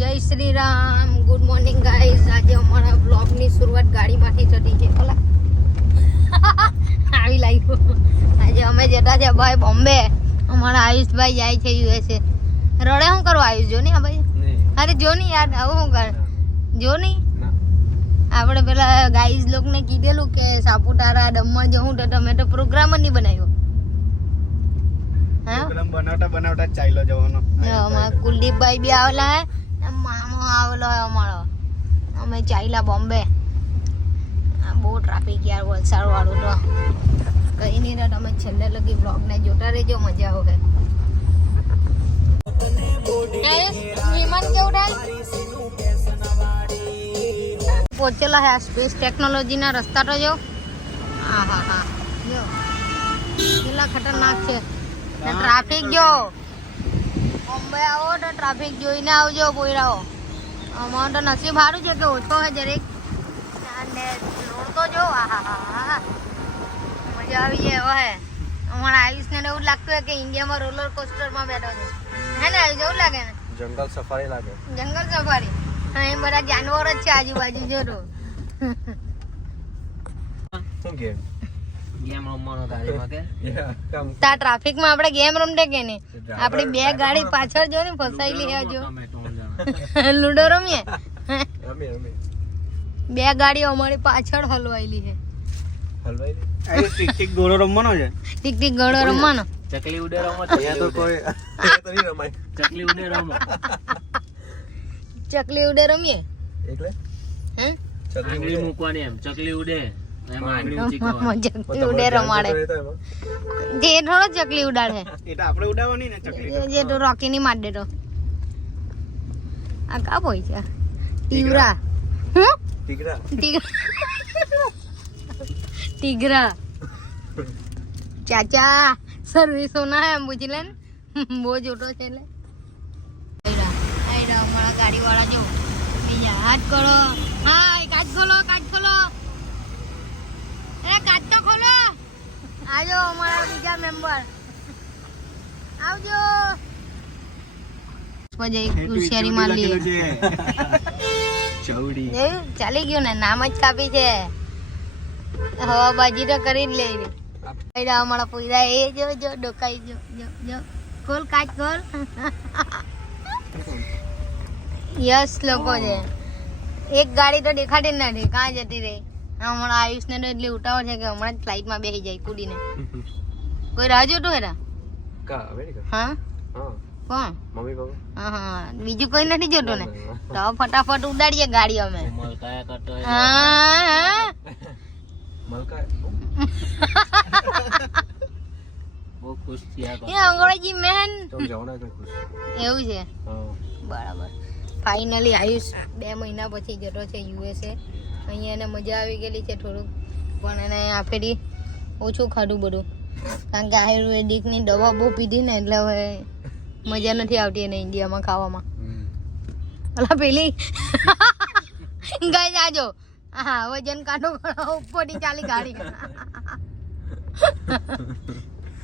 જય Shri Ram. Good morning guys. આજે અમારા બ્લોગની શરૂઆત ગાડીમાંથી થતી છે. ઓલા આવી લાગ્યું. આજે અમે જતા છે ભાઈ બોમ્બે. અમારા આયુષભાઈ જાય છે યુએસએ. રડે શું કરવા આયુષ? જો નહીં આ ભાઈ. અરે જો નહીં યાર, આવું શું કર? જો નહીં આપણે પેલા ગાઈઝ લોકોને કીધેલું કે સાપુતારા દમણ જવું તો તમે તો પ્રોગ્રામ જ નહીં બનાવ્યો. બનાવતા ચાલ્યો જવાનો. કુલદીપભાઈ બી આવેલા હે, મામો આવેલો હે અમારો. અમે ચાલ્યા બોમ્બે. આ બહુ ટ્રાફિક યાર વલસાડ વાળું તો કઈ નહીં. તમે છેલ્લે લગી બ્લોગને જોતા રહેજો, મજા આવે. વિમાન કેવું થાય? પહોંચેલા હે સ્પેસ ટેકનોલોજીના રસ્તા તો જો. હા હા હા, જો કેટલા ખતરનાક છે. ટ્રાફિક જો બોમ્બે આવો તો ટ્રાફિક જોઈને આવજો પોયરાઓ. અમારે તો નસીબ સારું છે કે ઓછો છે જરીક. અને રોડ તો જો, હા હા હા, મજા આવી જાય. હવે અમારા આયુષને એવું લાગતું હોય કે ઇન્ડિયામાં રોલર કોસ્ટરમાં બેઠો છે. હે ને આયુષ? એવું લાગે ને? જંગલ સફારી લાગે. જંગલ સફારી. અહીં બધા જાનવર જ છે આજુબાજુ. જો તો શું કે ગેમ રમવાનો તારીમાં કે તા ટ્રાફિકમાં આપણે ગેમ રમતે કે નહીં? આપણી બે ગાડી પાછળ જો ને ફસાયેલી છે. જો લૂડો રમીએ. બે ગાડીઓ અમારી પાછળ હલવાયેલી છે. ટીક ટીક ગોળો રમવાનો છે. ટીક ટીક ગોળો રમવાનો. ચકલી ઉડે રમો. અહીંયા તો કોઈ અહીંયા તો નહીં રમાય. ચકલી ઉડે રમો. ચકલી ઉડે રમીએ એટલે હે ચકલી મૂકવાની એમ. ચકલી ઉડે ચકલી ઉડે રમાડે. જે થોડો ચકલી ઉડાડે, એ તો આપણે ઉડાવવાની ને ચકલી. જે તો રોકી ની માર દેતો. આ કા બોય છે? તીવરા. ટીગરા. ટીગરા. ચાચા સર્વિસ હોના હે મુझे લેન. બહુ જોટો છે એટલે. આઈરા અમારા ગાડી વાળા જો. ભૈયા હાથ કરો. હાય કાચ ખોલો, કાચ ખોલો. કાચ તો ખોલો. આજો અમારા બીજા મેમ્બર. આવજો. પછી કુશિયારી માર લીએ. ચૌડી ચાલી ગયું ને, નામ જ કાપી છે. હવાબાજી તો કરી જ લે. અમારા પૂરા એ જો જો ડોકાઈ જો જો જો. ખોલ કાચ ખોલ. યસ લોકો છે. એક ગાડી તો દેખાતી જ નથી, કાં જતી રહી. હમણાં આયુષને તો એટલી ઉતાવળ છે કે હમણાં જ ફ્લાઇટમાં બેસી જાય કૂદીને. કોઈ રાહ જોતું હેરા? હા કોણ? Mummy papa. હા હા, બીજું કોઈ નથી જોતું ને? તો ફટાફટ ઉડાડીએ ગાડી અમે. હા મલકા બહુ ખુશ થયા. એ અંગ્રેજી મેન તો જવાના તો ખુશ. એવું છે. બરાબર. ફાઇનલી આયુષ 2 મહિના પછી જતો છે યુએસએ. અહીંયા એને મજા આવી ગયેલી છે થોડુંક, પણ એને આ ફેરી ઓછું ખાધું બધું, કારણ કે આયુર્વેદિકની દવા બહુ પીધી ને એટલે હવે મજા નથી આવતી એને ઇન્ડિયામાં ખાવામાં. અલા પેલી ગાય જાજો. હા, વજન કાઢો ઉપરથી ચાલી ગાડી.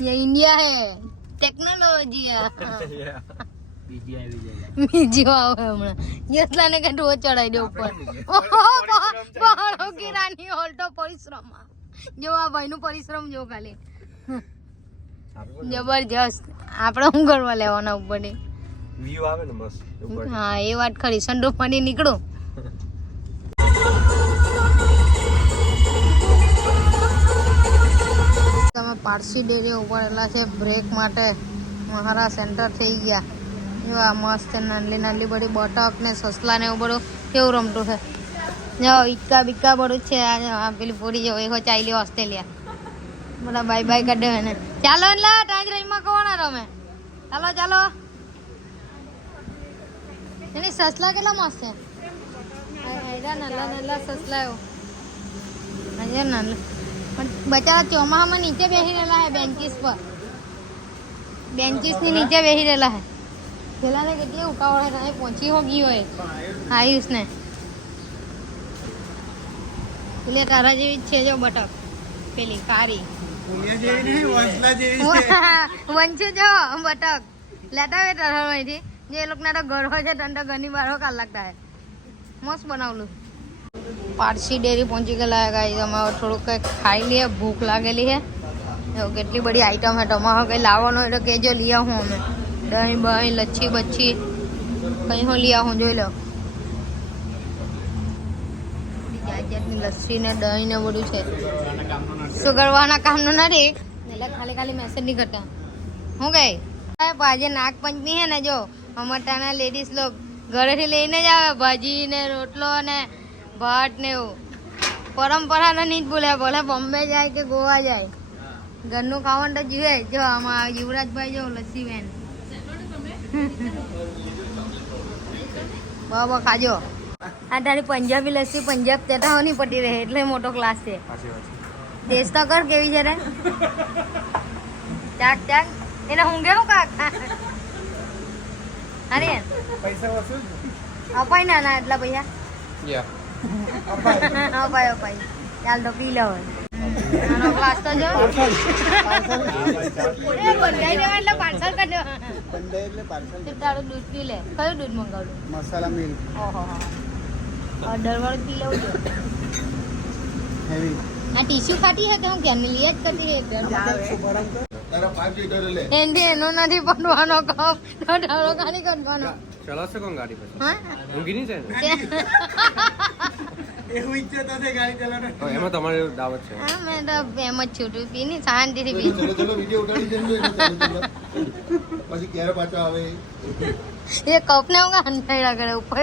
ये इंडिया है, टेक्नोलॉजी है. બીજી આવે હમણાં. યસલાને કે ઢો ચડાઈ દે ઉપર. પહાડો કી રાની ઓલ્ટો પરિશ્રમ. જો આ ભાઈનું પરિશ્રમ જો ખાલી જબરજસ્ત. આપણે શું કરવા લેવાના ઉપરથી? વ્યૂ આવે ને મસ્ત. હા એ વાત ખરી. સંડો પાણી નીકળું. તમે પારસી ડેરી ઉપર એટલા છે બ્રેક માટે. મહારા સેન્ટર થઈ ગયા. એવા મસ્ત નાનલી નાનલી બધી બટક ને સસલા ને એવું બધું કેવું રમતું છે. જો ઇક્કા બિક્કા બધું છે. આ પેલી પૂરી જો એ ચાલી ઓસ્ટ્રેલિયા. બધા બાય બાય કાઢે ને. ચાલો એટલે ટાંજરાઈમાં કોણ રમે? ચાલો ચાલો. એની સસલા કેટલા મસ્ત છે. નાના નાના સસલા એવું. હજે નાના પણ બચારા ચોમાસામાં નીચે બેસી રહેલા હે બેન્ચીસ પર. બેન્ચીસ ની નીચે બેસી રહેલા હે. પેલા ને કેટલી ઉતાવળ થાય પહોંચી હો ગઈ હોય આયુષ ને. એટલે તારા જેવી જ છે જો બટક પેલી કારી. વંશુ જો બટક લેતા હોય તારા જે એ લોકોના તો ઘર હોય છે તને તો ઘરની બહાર કાલ લાગતા હે મસ્ત બનાવલું પારસી ડેરી પહોંચી ગયેલા હે ગાઈસ અમે થોડુંક કંઈક ખાઈ લઈએ ભૂખ લાગેલી હે કેટલી બધી આઈટમ હે તમારે કંઈ લાવવાનું હોય તો કહેજો લઈ આવું અમે દહીં બહીં લચ્છી બચ્છી કંઈ હું લઈ આવું જોઈ લો જાત જાતની લસ્સી ને દહીં ને બધું છે શું કરવાના કામનું નથી એટલે ખાલી મેસેજ નહીં કરતા હું ગઈ આજે નાગપંચમી હે ને જો અમરતાના લેડીઝ લોક ઘરેથી લઈને જ આવે ભાજી ને રોટલો ને ભાત ને એવું પરંપરાને નહીં જ બોલે ભલે બોમ્બે જાય કે ગોવા જાય ઘરનું ખાવાનું તો જોઈએ જો આમાં યુવરાજભાઈ જો લસ્સી બેન બાબા ખાજો આ તારી પંજાબી લસ્સી પંજાબ ચટાવો નહીં પડી રહે એટલે મોટો ક્લાસ છે ટેસ્ટ તો કર કેવી છે રે ચાક ચાક એને ઊંઘે હું કાક અરે પૈસા વસૂલ અપાય ના ના એટલા પૈસા અપાય ચાલ તો પી લો આનો ક્લાસ તો જો બંધાઈ દેવા એટલે પાર્સલ કરજો તારું દૂધ પી લે કયું દૂધ મંગાવલું મસાલા મિલ્ક ઓહો ઓર્ડર વાળું પી લેવું છે હેવી આ ટીશ્યુ ખાતી હે કે હું ક્યારની લિયા જ કરતી રહી તારા 5 લીટર લે એનો નથી પડવાનો કપ તો ઢાળો ખાલી કરવાનો ચલાવશે કોણ ગાડી પછી હા ઊંઘી નહીં જાય એવું ઈચ્છા તો ગાડી ચલાવવાનો એમાં તમારે દાવત છે હા મેં તો એમ જ છૂટું પી ની શાંતિથી પી ચલો વિડિયો ઉતારી દેજો પછી ક્યારે પાછો આવે એ કપ ને હું હંતાડા કરે ઉપર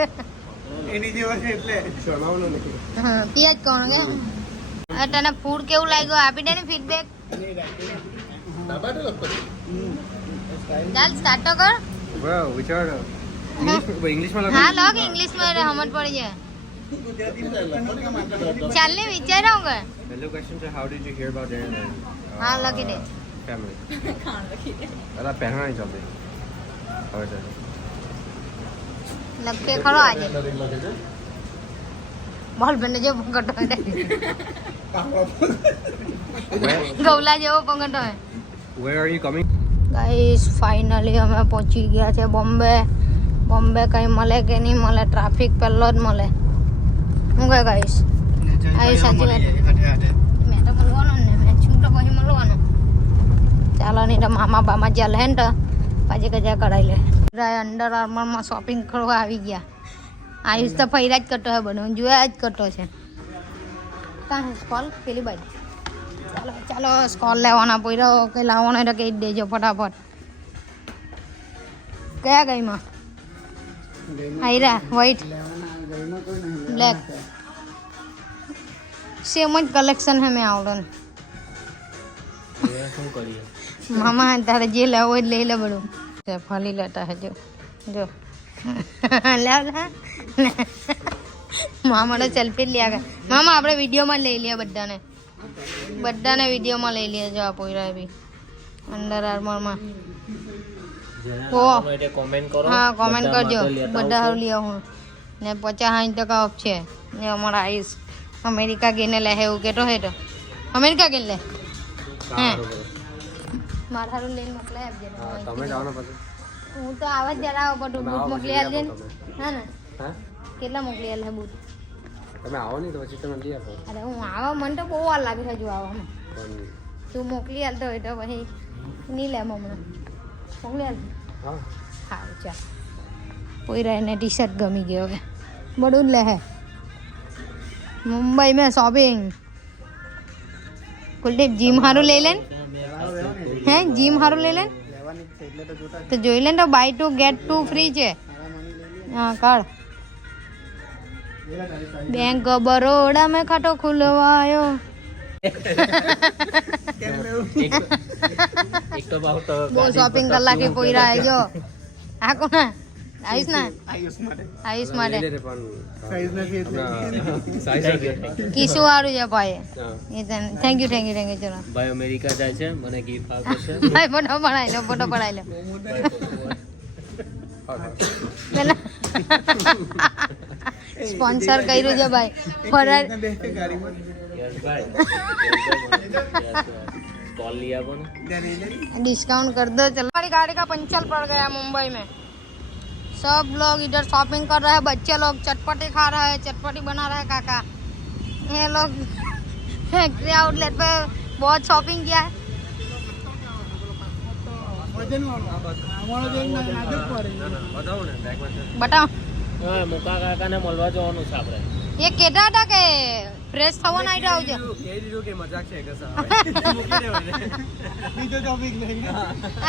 એની જેવા છે એટલે શરમાવનો નથી હા પિયા જ કોણ કે તને ફૂડ કેવું લાગ્યું આપી દે ને ફીડબેક દાબાટો લખતો ચાલ સ્ટાર્ટ તો કર બ્રો વિચાર ઇંગ્લિશમાં હા લખ ઇંગ્લિશમાં સમજ પડી જાય ચાલ ને વિચાર આવું કે પહેલો ક્વેશ્ચન છે how did you hear about their હા લખી દે ફેમિલી અલા પહેલા નહીં ચાલતી હવે ચાલ લખે ખરો આજે બોલ બને જો પંગટો હે ગૌલા જેવો પંગટો હે Where are you coming? Guys finally અમે પહોંચી ગયા છે બોમ્બે કંઈ મળે કે નહીં મળે ટ્રાફિક પહેલો જ મળે શું કહે ગાઈસ આવી સાચી વાત મેં તો મળવાનો ને મેં છું તો પછી મળવાનો ચાલો નહીં તો મામા બામા ચાલે ને તો પાછી કજા કરાવી લે અંડર આર્મરમાં શોપિંગ કરવા આવી ગયા આયુષ તો ફૈરા જ કરતો હોય બધું જોયા જ કરતો છે કાં સ્કોલ પેલી બાજુ ચાલો સ્કોલ લેવાના પડ્યો કંઈ લાવવાનો તો કહી દેજો ફટાફટ કયા ગઈમાં આયરા વ્હાઈટ બ્લેક સેમ જ કલેક્શન હે મેં આવડો ને મામા તારે જે લેવો હોય લઈ લે બધું ફલી લેતા હે જો લાવ મામા તો સેલ્ફી લ્યા ગયા મામા આપણે વિડીયોમાં લઈ લઈએ બધાને વિડીયોમાં લઈ લઈએ જો આ પોયરા બી અંડર આર્મરમાં હા કોમેન્ટ કરજો બધા હારું લઈ આવું ને 50-60% ઓફ છે ને અમારા આયુષ અમેરિકા ગઈને લે એવું કેતો હે તો અમેરિકા ગઈને લે હે મારા હારું લઈને મોકલાઈ આપજે તમે જાઓ ને પછી હું તો આવા જ જરા બધું બૂટ મોકલી આપજે ને હા ને કેટલા મોકલી આલે બૂટ તમે આવો નહીં તો પછી તમે લઈ આપો અરે હું આવા મને તો બહુ વાર લાગે છે જો આવવામાં તું મોકલી આલતો હોય તો પછી નહીં લે હમણાં મોકલી આલ હા સારું ચાલ પોયરા એને ટી શર્ટ ગમી ગયો હવે બધું જ લે હે મુંબઈ મેં શોપિંગ કુલદીપ જીમ સારું લઈ લે હે જીમ સારું લઈ લે તો જોઈ લે તો બાય 2 ગેટ 2 ફ્રી છે હા કાઢ બેંક બરોડા મેં ખાતો ખુલવાયો બહુ શોપિંગ કલાક પોયરા આવી ગયો આ કોણ આયુષ ના આયુષ માટે કિશુ વાળું છે ભાઈ થેન્ક યુ ચલો ભાઈ અમેરિકા જાય છે મને ગિફ્ટ આપે છે ભાઈ ફોટો પડાવી લો પેલા સ્પોન્સર કર્યું છે ભાઈ ફરાર ભાઈ स्टॉल लिया अपन डिस्काउंट कर दो चलो हमारी गाड़ी का पंचर पड़ गया मुंबई में सब लोग इधर शॉपिंग कर रहे हैं, बच्चे लोग चटपटी खा रहे हैं, चटपटी बना रहे हैं काका। ये लोग फैक्ट्री आउटलेट पे बहुत शॉपिंग किया है। बताओ હા મુકા કાકાને મળવા જવાનું છે આપણે ये केटा था के फ्रेश થવા ના આવ્યા છે કે મજાક છે કે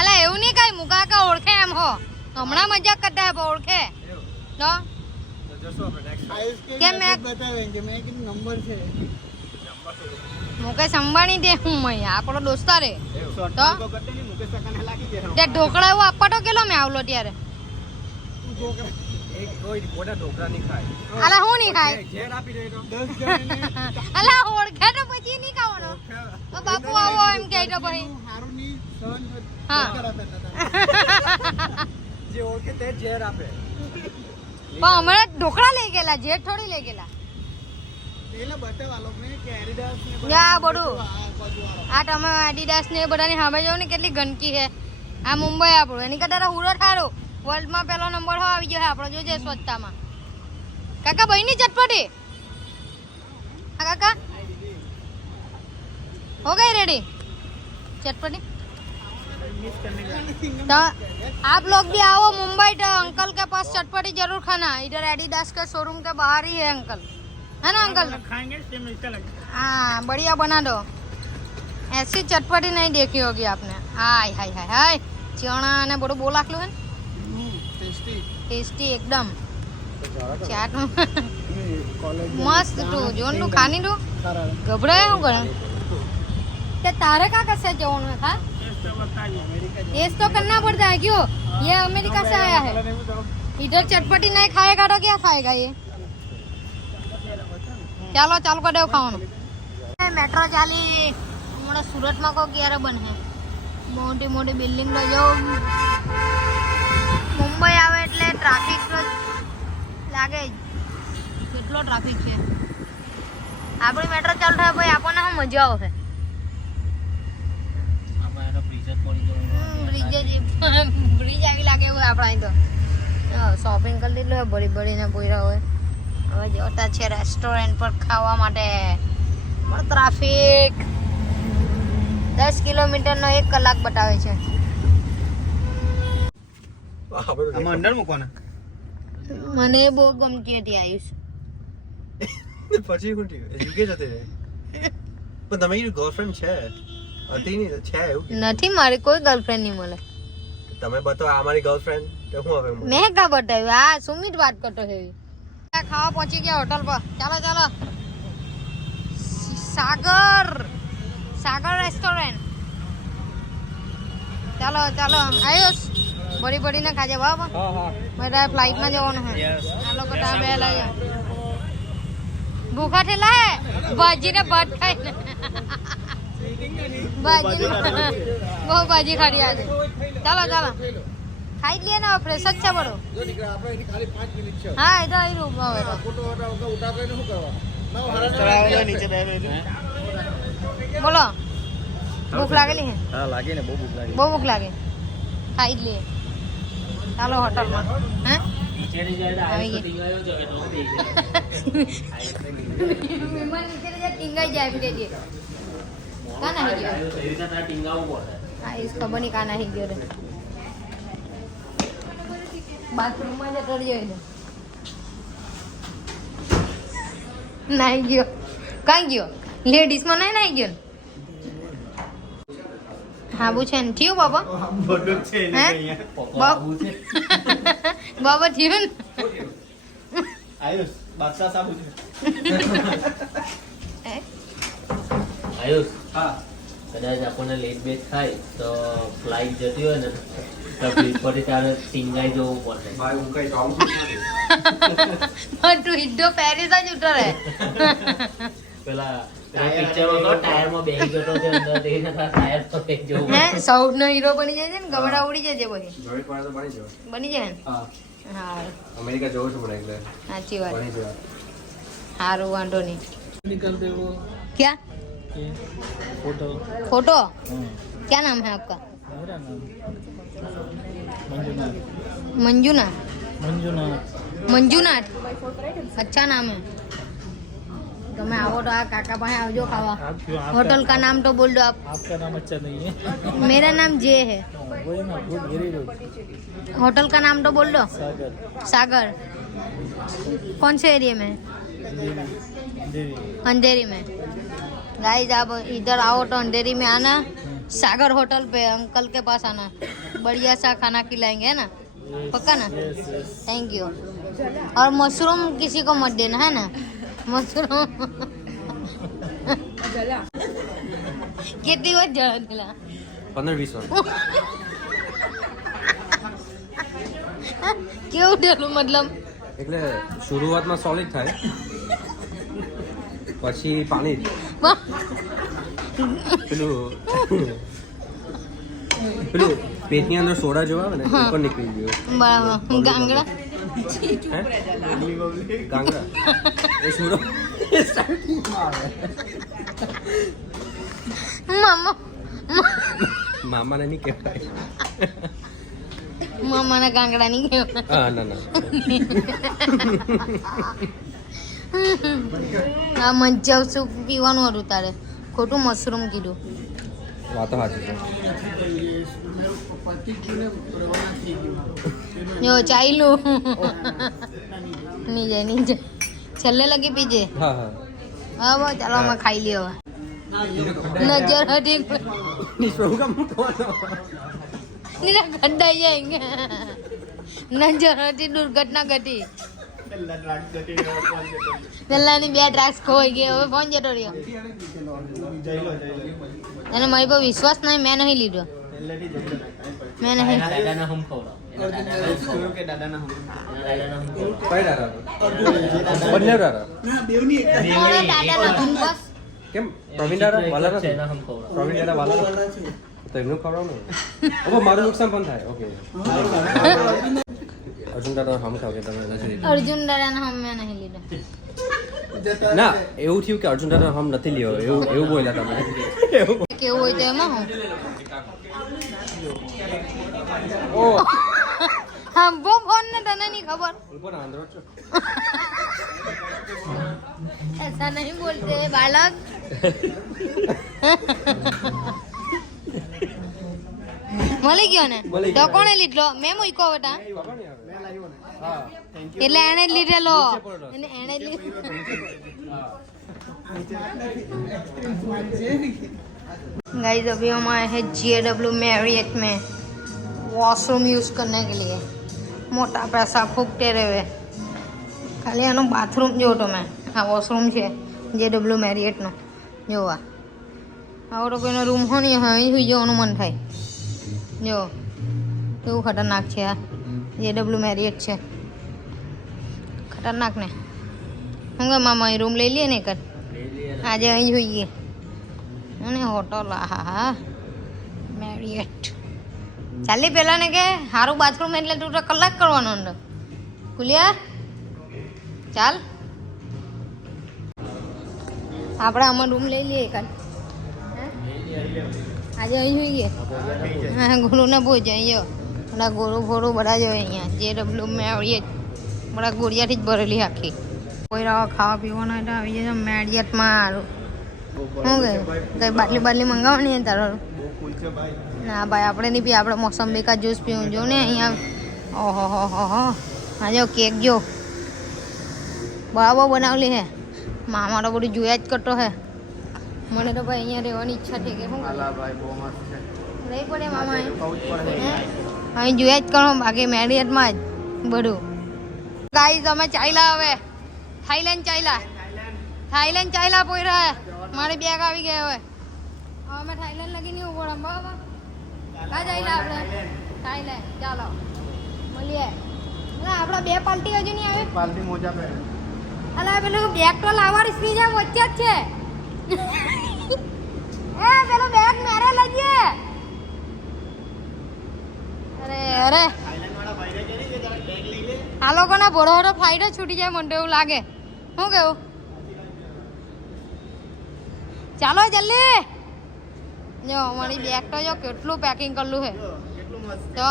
અલા એવું નહીં કઈ મુકા કા ઓળખે એમ હો હમણાં મજાક કરતા હે પણ ઓળખે તો કે મેં મુકેશ અંબાણી દે હું મય આપણો દોસ્તાર હે તો તે ઢોકળા એવું આપવા તો કેલો મેં આવલો ત્યારે કોઈ મોટા ઢોકળા નહીં ખાય અલા હું નહીં ખાય ઘેર આપી દે તો અલા ઓળખે તો પછી નહીં ખાવાનો તો બાપુ આવો એમ કહે તો પછી હા જે ઓળખે તે ઝેર આપે પણ હમણાં ઢોકળા લઈ ગયેલા જેઠ થોડી લઈ ગયેલા યા બધું આ તમે એડિડાસ ને એ બધાની સામે જોવો ને કેટલી ગંદકી છે આ મુંબઈ આપણું એની કરતા સુરત સારું વર્લ્ડમાં પહેલો નંબર હો આવી ગયો આપણો જોજે સ્વચ્છતામાં કાકા ભાઈની ચટપટી હા કાકા हो गई रेडी चटपटी तो आप लोग भी आओ मुंबई तो अंकल के पास चटपटी जरूर खाना इधर एडिडास के शोरूम के बाहर ही है अंकल है ना अंकल हाँ बढ़िया बना दो ऐसी चटपटी नहीं देखी होगी आपने हाय हाय हाय हाय चना ने बड़ो बोला है टेस्टी एकदम चाट मस्त तू जोन तू खानी तू घबराए हूँ करे ते तारे का कैसे जोन में था टेस्ट तो करना पड़ता है क्यों ये अमेरिका से आया है इधर चटपटी नहीं खाएगा तो क्या खाएगा ये ચાલો ચાલુ કરી દેવ ખાવાનું મેટ્રો ચાલી હમણાં સુરતમાં કોઈ ક્યારે બને મોટી મોટી બિલ્ડિંગ તો જો મુંબઈ આવે એટલે ટ્રાફિક તો લાગે જ કેટલો ટ્રાફિક છે આપણી મેટ્રો ચાલુ થાય ભાઈ આપણને શું મજા આવશે બ્રિજ આવી લાગે એવું આપણે અહીં તો શોપિંગ કરી લીધું હોય બળી બળીને પોયરા હોય હવે જતા છે રેસ્ટોરન્ટ પર ખાવા માટે પણ ટ્રાફિક 10 કિલોમીટરનો 1 કલાક બતાવે છે અંદર મૂકવાના મને બહુ ગમતી હતી આયુષ પછી હું યુકે જતે પણ તમારી ગર્લફ્રેન્ડ છે હતી નહીં છે એવું નથી મારી કોઈ ગર્લફ્રેન્ડ નહીં મળે તમે બતાવો આ મારી ગર્લફ્રેન્ડ તો હું હવે મેં કા બતાવ્યું આ સુમિત વાત કરતો છે ખાવા પહોંચી ગયા હોટલ પર ચાલો ચાલો સાગર સાગર રેસ્ટોરન્ટ ચાલો ચાલો આયુષ બડી બડીને ખાજે બાબા હા હા મારે ફ્લાઇટમાં જવાનું છે આ લોકો ત્યાં બેલા છે ભૂખા થયેલા હે ભાજીને ભાત ખાઈને ભાજી બહુ ભાજી ખાડી આજે ચાલો ચાલો ખાઈ લઈએ ને ફ્રેશ જ છે બરો હા એ તો અહીં રૂમ હવે બોલો ભૂખ લાગેલી હે હા લાગે ને બહુ ભૂખ લાગે બહુ ભૂખ લાગે ખાઈ જ લઈએ ચાલો હોટલમાં હે મહેમાન નીચે ટીંગાઈ જાય ફીરે જે કા નાહી ગયો હા એ ખબર નહીં કા નાહી ગયો રે બાથરૂમમાં જતો રહ્યો નાહી ગયો કાંઈ ગયો લેડીઝમાં નહીં નાહી ગયો હા પૂછે ને થયું બાબા હે બાબા થયું ને આયુષ બાદશાહ સાબુ છે આયુષ હા કદાચ આપણને લેટ બેટ થાય તો ફ્લાઇટ જતી હોય ને તો બ્રિજ પરથી તારે ટીંગાઈ જવું પડે ભાઈ હું કઈ કામ પણ તું હિડો પેરિસ જ ઉતરે પેલા પિક્ચર હતો ટાયરમાં બેસી જતો છે અંદર દેખીને ટાયર પર બેસી જવું હે સાઉથ નો હીરો બની જાય છે ને ગમડા ઉડી જાય છે પછી ઘરે પાડે તો બની જાવ બની જાય ને હા હા અમેરિકા જવું છું મને એટલે સાચી વાત બની જાવ સારું વાંધો નહીં निकल दे वो क्या फोटो फोटो क्या नाम है आपका मेरा नाम मंजुनाथ मंजुना मंजूनाथ अच्छा नाम है તમે આવો તો આ કાકા પાસે આવજો ખાવા होटल का नाम तो बोल दो आप आपका नाम अच्छा नहीं है मेरा नाम जे है वही ना गुड वेरी गुड होटल का नाम तो बोल दो सागर सागर कौन से एरिया में अंधेरी में गाइस आप इधर आओ तो अंधेरी में आना सागर होटल पे अंकल के पास आना बढ़िया सा खाना खिलाएंगे है ना पक्का ना थैंक यू और मशरूम किसी को मत देना है ना मशरूम कितनी बार जला दिला 15-20 વાર કેવું ડેલું મતલબ એટલે શરૂઆતમાં સોલિડ થાય પછી પાણી પેલું પેલું પેટની અંદર સોડા જેવા આવે ને ઉપર નીકળી ગયું બરાબર ગાંગડા હે ગાંગડા એ સોડો મામા મામાને નહીં કહેવાય મામાના ગાંગડા નહીં કહેવાય હા ના ના આ મંચાવ સૂપ પીવાનું હતું તારે ખોટું મશરૂમ કીધું વાતો સાચી છે જો ચાલ્યું નહીં જાય નહીં જાય છેલ્લે લગી પીજે હા હા હા બસ ચાલો અમે ખાઈ લ્યો નજર હટી નિષ્પ્રભુ કા મૂકવાનો નીરા ગड्ढाई जाएंगे નજર હટી દુર્ઘટના ઘટી પેલાની બે ટ્રાક્સ ખોઈ ગઈ હવે ફોન જતો રહ્યો અને મારી પર વિશ્વાસ નહીં મેં નહીં લીધો મેં નહીં દાદાના હમ ખવડાવ કઈ દાદા બંને દાદા હવે દાદા નથી બસ કેમ પ્રવીણ દાદા વાલા નથી એના હમ ખવડાવ પ્રવીણ દાદા વાલા તો એમનું ખવડાવ ને ઓ મારું નુકસાન પણ થાય ઓકે અર્જુન દાદા હમ ખાવ કે તમે નથી લીધું અર્જુન દાદાના હમ મેં નહીં લીધો ના એવું થયું કે અર્જુન દાદા હમ નથી લ્યો એવું બોલ્યા તમે એવું કેવું હોય તો એમાં હું ઓ હા બહુ ફોન ને તને નહીં ખબર ઉપર આંધળો છો ऐसा नहीं बोलते बालक મળી ગયો ને તો કોણે લીધો મેં મૂક્યો બેટા એટલે એને જ લીધેલો એને જ गाइस अभी हम आए हैं JW मैरियट में वॉशरूम यूज करने के लिए मोटा पैसा फूकते रहे ખાલી એનો બાથરૂમ જોવો તમે આ વોશરૂમ છે JW મેરિયટનો જોવા આવો તો કોઈનો રૂમ હોય ને અહીં સુઈ જવાનું મન થાય જો કેવું ખતરનાક છે આ JW મેરિયટ છે ખતરનાક ને હું કે મામા અહીં રૂમ લઈ લઈએ ને એક જ આજે અહીં જોઈએ અને હોટલ હા મેરિયટ ચાલી પહેલાં ને કે સારું બાથરૂમ એટલે તું તો કલાક કરવાનો અંદર ખુલ્યા ચાલ આપણે આમાં રૂમ લઈ લઈએ કાલ આજે અહીં જોઈએ હા ગોળું ના બહુ જ અહીંયા બધા ગોળું ફોળું બધા જ હોય અહીંયા JW મેરિયટ બધા ગોળિયાથી જ ભરેલી આખી કોઈ રાવા ખાવા પીવાનું એટલે આવી જાય મેરિયટમાં શું કે કઈ બાટલી મંગાવવાની ને તારો ના ભાઈ આપણે નહીં પીએ આપણે મોસંબી કા જ્યુસ પીવું જો ને અહીંયા ઓહો હો હા જો કેક જો બરાબર બનાવેલી હે મામા તો બધું જોયા જ કરતો હે મને તો ભાઈ અહીંયા રહેવાની ઈચ્છા થઈ ગઈ શું રહી પડે મામા અહીં જોયા જ કરો બાકી મેરિયટમાં જ બધું ગાઈસ અમે ચાલ્યા હવે થાઈલેન્ડ ચાલ્યા પોઈ રહ્યા મારી બેગ આવી ગઈ હવે અમે થાઈલેન્ડ લગી નહીં ઉભો બરાબર ક્યાં ચાલ્યા આપણે થાઈલેન્ડ ચાલો મળીએ આપણા બે પાલટી હજુ નહીં આવે पार्टी मोजा पे અલા પેલું બેગ તો લાવવાની સ્પીજા વચ્ચે જ છે એ પેલો બેગ મેરે લઈએ અરે આ લોકોના ભોળો ફ્લાઇટ છૂટી જાય મને તો એવું લાગે શું કેવું ચાલો જલ્દી જો અમારી બેગ તો જો કેટલું પેકિંગ કરેલું છે તો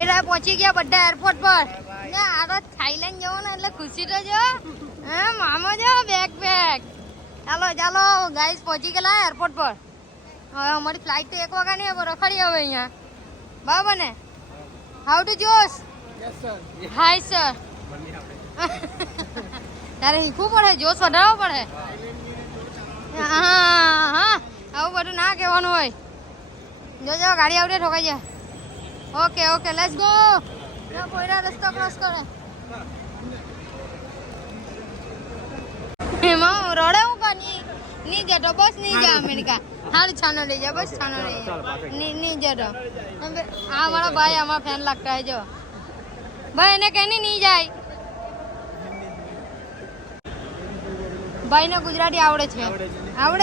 એટલે પહોંચી ગયા બધા એરપોર્ટ પર ને આ તો થાઈલેન્ડ જવાનું એટલે ખુશી તો જો હે મામો જો બેગ ચાલો ચાલો ગાઈસ પહોંચી ગયેલા એરપોર્ટ પર હવે અમારી ફ્લાઇટ તો 1 વાગ્યાની હવે રખડી હવે અહીંયા બરાબર ને હાઉ ટુ જોશ હાય સર તારે શીખવું પડે જોશ વધારવો પડે હા આવું બધું ના કહેવાનું હોય જો ગાડી આવડે ઠોકાઈ જાય ઓકે લેટ્સ ગો કોઈના રસ્તો ક્રોસ કરે એમાં રડે હું કાની નહીં જતો બસ નહીં જા અમેરિકા હારું છાનો લઈ જા બસ છાનો લઈ જા નહીં જતો આ મારો ભાઈ અમારા ફેન લાગતા હે જો ભાઈ એને કઈ નહીં જાય ભાઈ ને ગુજરાતી આવડે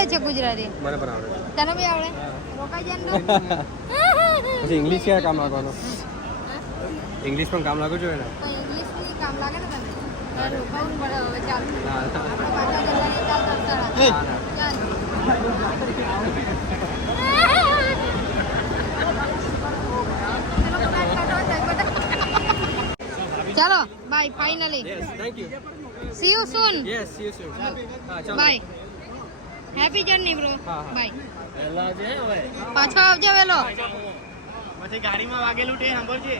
છે ગુજરાતી મને પણ આવડે તને બી આવડે રોકાઈ જાય ને પછી ઇંગ્લિશ ક્યાં કામ લાગવાનું ઇંગ્લિશ પણ કામ લાગુ જોઈએ ને ઇંગ્લિશ ની કામ લાગે ને તને રોકાવું પડે હવે ચાલ આપણે પાછા જવાની ચાલ ચાલો by finally yes thank you C you soon yes she you સૂન હા ચાલો બાય હેપી જર્ની બ્રો હા. બાય પહેલા છે હવે પાછો આવજો વેલો પછી ગાડીમાં વાગેલું તે સાંભળજે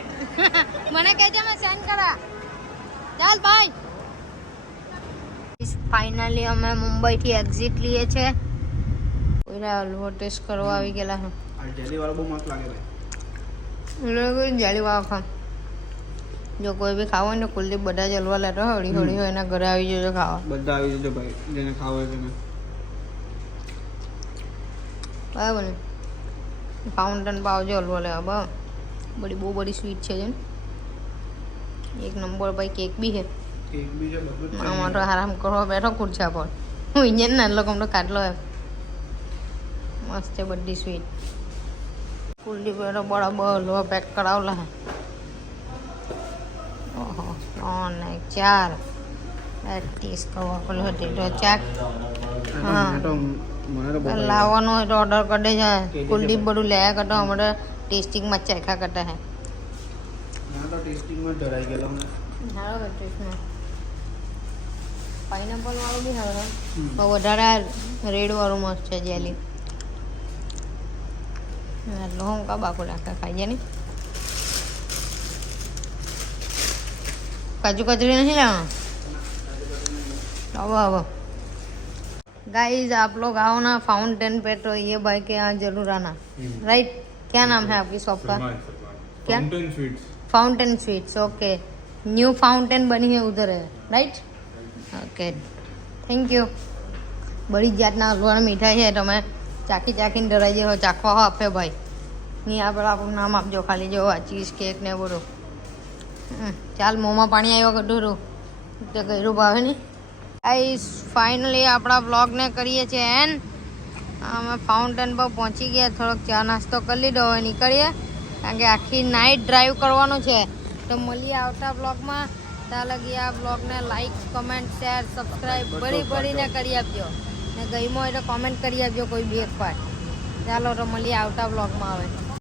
મને કહેજે મેં સેન્ડ કરા ચાલ બાય ફાઇનલી અમે મુંબઈ થી એક્ઝિટ લીએ છે ઓલા હલવો ટેસ્ટ કરવા આવી ગયેલા છે આ જેલી વાળો બહુ મસ્ત લાગે ભાઈ લોકો જાળી વાળો ખામ જો કોઈ બી ખાવું હોય ને કુલદીપ બધા જ હલવા લેતો હળી હળી હોય એના ઘરે આવી જજો ખાવા બધા આવી જજો ભાઈ જેને ખાવ હોય તેને બરાબર ને ફાઉન્ટેન પાવજો હલવો લેવા બહુ બધી સ્વીટ છે જેમ એક નંબર ભાઈ કેક બી છે કેક બી છે બધું જ છે. આમાં તો આરામ કરવા બેઠો ખુરશા પર હું ઇન્જન ના લોકો તો કાઢલો એમ મસ્ત છે બધી સ્વીટ કુલદીપ તો બરાબર હલવા પેક કરાવલા હે ઓહો 3 ને 4 પ્રેક્ટિસ કરવા પેલું હતી તો ચાક હા મને તો બહુ લાવવાનું હોય તો ઓર્ડર કરી દે છે કુલદીપ બધું લેયા કરતો અમારે ટેસ્ટિંગમાં ચાખ્યા કરતા હે ના તો ટેસ્ટિંગમાં ડરાઈ ગયેલો હું સારો ટેસ્ટમાં પાઇનેપલ વાળું બી સારું પણ વધારે રેડ વાળું મસ્ત છે જેલી એટલું હું કા બાકુ નાખા ખાઈ જાય ને કાજુ કતરી नहीं लाना अब गाइस आप लोग आओ ना फाउंटेन पे तो ये भाई के यहाँ जरूर आना राइट क्या नाम है आपकी शॉप का क्या fountain sweets okay new fountain बनी है उधर है राइट ओके थैंक यू बड़ी જાતના હલવાના મીઠાઈ છે તમે ચાખીને ડરાઈ જશો ચાખવા આપે ભાઈ નહીં આપણે આપણું નામ આપજો ખાલી જો આ ચીઝ કેક ને બધું ચાલ મોંમાં પાણી આવ્યો કઢું તે કર્યું ભાવે ને ગાઈસ ફાઇનલી આપણા બ્લોગને કરીએ છીએ એન્ડ અમે ફાઉન્ટેન પર પહોંચી ગયા થોડોક ચા નાસ્તો કરી લીધો હવે નીકળીએ કારણ કે આખી નાઇટ ડ્રાઈવ કરવાનું છે તો મળીએ આવતા બ્લોગમાં ત્યાં લગી આ બ્લોગને લાઈક કમેન્ટ શેર સબસ્ક્રાઈબ બળીને કરી આપજો ને ગમ્યો હોય તો કોમેન્ટ કરી આપજો કોઈ બી એક વાર ચાલો તો મળીએ આવતા બ્લોગમાં આવે